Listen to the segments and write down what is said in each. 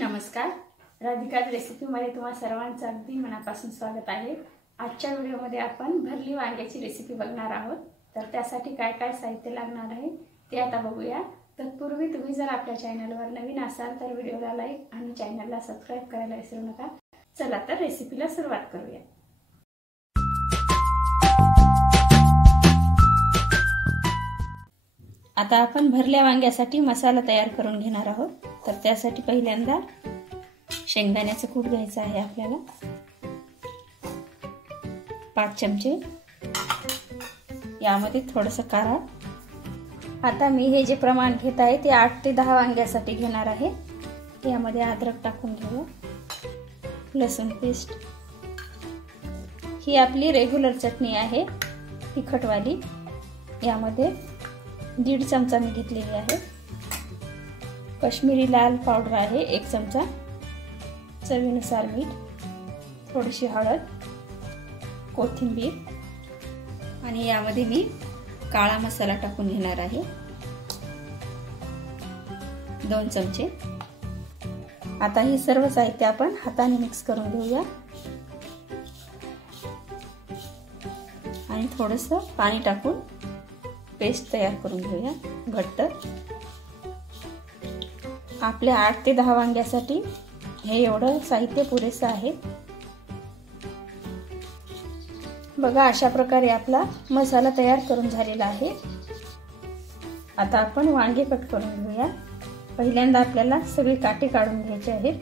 नमस्कार, राधिका रेसिपीमध्ये तुम्हा सर्वांचं अगदी मनापासून स्वागत आहे। आजच्या व्हिडिओमध्ये आपण भरली वांग्याची रेसिपी बघणार आहोत। तर त्यासाठी काय काय साहित्य लागणार आहे ते आता बघूया। तत्पूर्वी तुम्ही जर आपल्या चॅनलवर नवीन असाल तर व्हिडिओला लाईक आणि चॅनलला सबस्क्राइब करायला विसरू नका। चला तर रेसिपीला सुरुवात करूया। आता आपण भरल्या वांग्यासाठी मसाला तयार करून घेणार आहोत। तर त्यासाठी पहिल्यांदा शेंगदाण्याचं कूट घ्यायचं आहे आपल्याला 5 चमचे, यामध्ये थोडंसं काढा। आता मी हे जे प्रमाण घेत आहे ते 8 ते 10 वांग्यासाठी घेणार आहे। यामध्ये अद्रक टाकून घेऊ, लसूण पेस्ट, ही आपली रेग्युलर चटणी आहे तिखटवाली, यामध्ये 1.5 चमचा मी घेतलेली आहे। काश्मीरी लाल पावडर आहे 1 चमचा, चवीनुसार मीठ, थोडीशी हळद, कोथिंबीर आणि यामध्ये मी काळा मसाला टाकून घेणार आहे 2 चमचे। आता हे सर्व साहित्य आपण हाताने मिक्स करून घेऊया आणि थोडंसं पाणी टाकून पेस्ट तयार करून घेऊया घट्ट। आपल्या 8 ते 10 वांग्यासाठी हे एवढं साहित्य पुरेसं आहे। बघा, अशा प्रकारे आपला मसाला तयार करून झालेला आहे। आता आपण वांगे कट करून घेऊया। पहिल्यांदा आपल्याला सगळी काटे काढून घ्यायचे आहेत।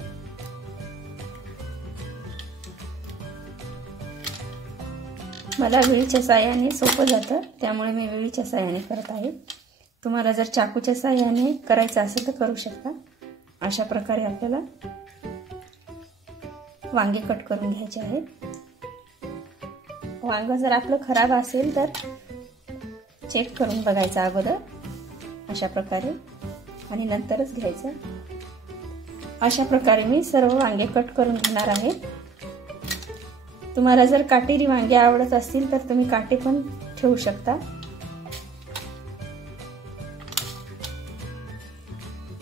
मला विळीच्या साहाय्याने सोपं जातं, त्यामुळे मी विळीच्या साहाय्याने करत आहे। तुम्हाला जर चाकूच्या साहाय्याने करायचं असेल तर करू शकता। अशा प्रकारे आपल्याला वांगे कट करून घ्यायचे आहेत। वांग जर आपलं खराब असेल तर चेक करून बघायचं अगोदर अशा प्रकारे आणि नंतरच घ्यायचं। अशा प्रकारे मी सर्व वांगे कट करून घेणार आहे। तुम्हाला जर काटेरी वांगे आवडत असतील तर तुम्ही काटे पण ठेवू शकता।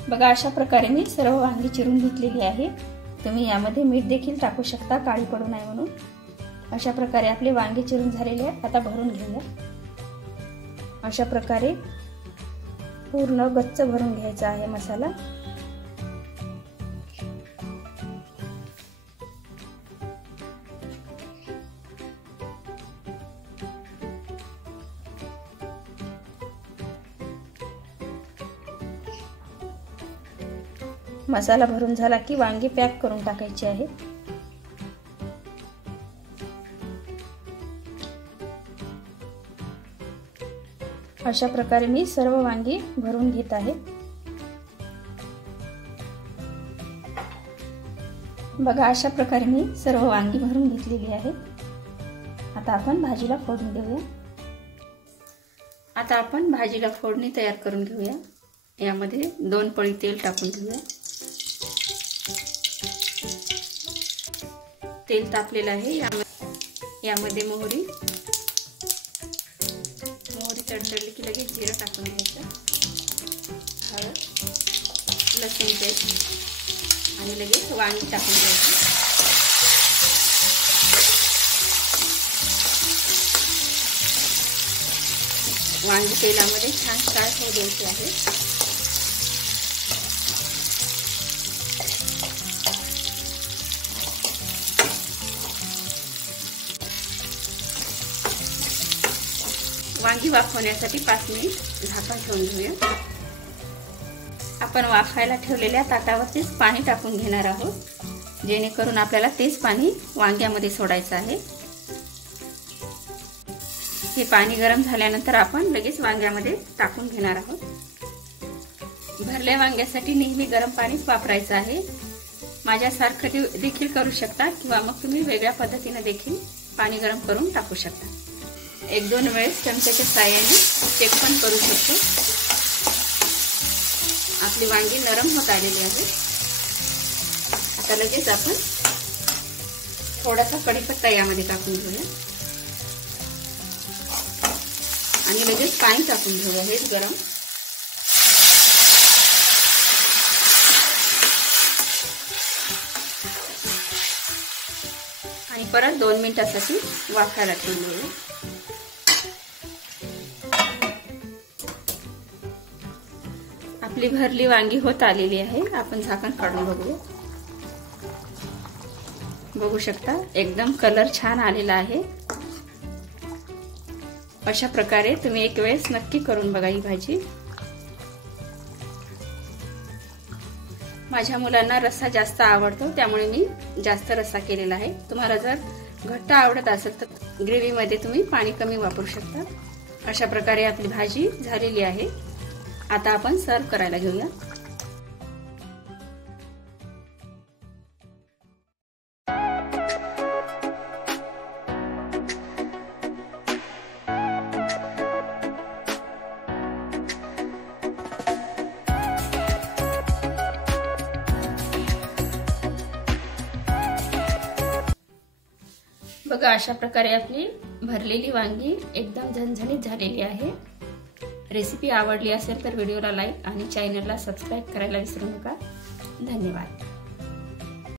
बघा, अशा प्रकारे मी सर्व वांगी चिरून घेतलेली आहे। तुम्ही यामध्ये मीठ देखील टाकू शकता काळी पडू नये म्हणून। अशा प्रकारे आपले वांगे चिरून झालेले आहेत। आता भरून घेऊया। अशा प्रकारे पूर्ण गच्च भरून घ्यायचा आहे मसाला। मसाला भरून झाला की वांगी पॅक करून टाकायची आहे। अशा प्रकारे मी सर्व वांगी भरून घेत आहे। बघा, अशा प्रकारे मी सर्व वांगी भरून घेतलेली आहे। आता आपण भाजीला फोडणी देऊया। आता आपण भाजीला फोडणी तयार करून घेऊया। यामध्ये 2 पळी तेल टाकून घेऊया। तेल तापलेलं आहे, यामध्ये मोहरी तडतडली की लगेच जिरं टाकून घ्यायचं, हळद, लसूण पेस्ट आणि लगेच वांगी टाकून घ्यायची। वांगी तेलामध्ये छान फ्राय होऊ द्यायची आहे। वांगी वाफवण्यासाठी 5 मिनिट झाकण ठेवून घेऊया। आपण वाफायला ठेवलेल्या ताटावरतीच पाणी टाकून घेणार आहोत, जेणेकरून आपल्याला तेच पाणी वांग्यामध्ये सोडायचं आहे। हे पाणी गरम झाल्यानंतर आपण लगेच वांग्यामध्ये टाकून घेणार आहोत। भरल्या वांग्यासाठी नेहमी गरम पाणीच वापरायचं आहे। माझ्यासारखं देखील करू शकता किंवा मग तुम्ही वेगळ्या पद्धतीने देखील पाणी गरम करून टाकू शकता। 1-2 वेळेस चमच्याच्या साहाय्याने चेक पण करू शकतो। आपली वांगी नरम होत आलेली आहे। आता लगेच आपण थोडासा कढीपत्ता यामध्ये टाकून घेऊया आणि लगेच पाणी टाकून घेऊया। हेच गरम परत 2 मिनिटासाठी वाफायला ठेवून देऊया. आपली भरली वांगी होत आलेली आहे. आपण झाकण काढून बघूया. बघू शकता एकदम कलर छान आलेला आहे. अशा प्रकारे तुम्ही एक वेळेस नक्की करून बघा ही भाजी. माझ्या मुलांना रस्सा जास्त आवडतो, त्यामुळे मी जास्त रस्सा केलेला आहे. तुम्हाला जर घट्ट आवडत असेल तर ग्रेव्ही मध्ये तुम्ही पाणी कमी वापरू शकता. अशा प्रकारे आपली भाजी झालेली आहे. आता आपण सर्व करायला घेऊया. बघा अशा प्रकारे आपली भरलेली वांगी एकदम झणझणीत झालेली आहे. रेसिपी आवडली असेल तर व्हिडिओला लाईक आणि चॅनलला सबस्क्राईब करायला विसरू नका. धन्यवाद.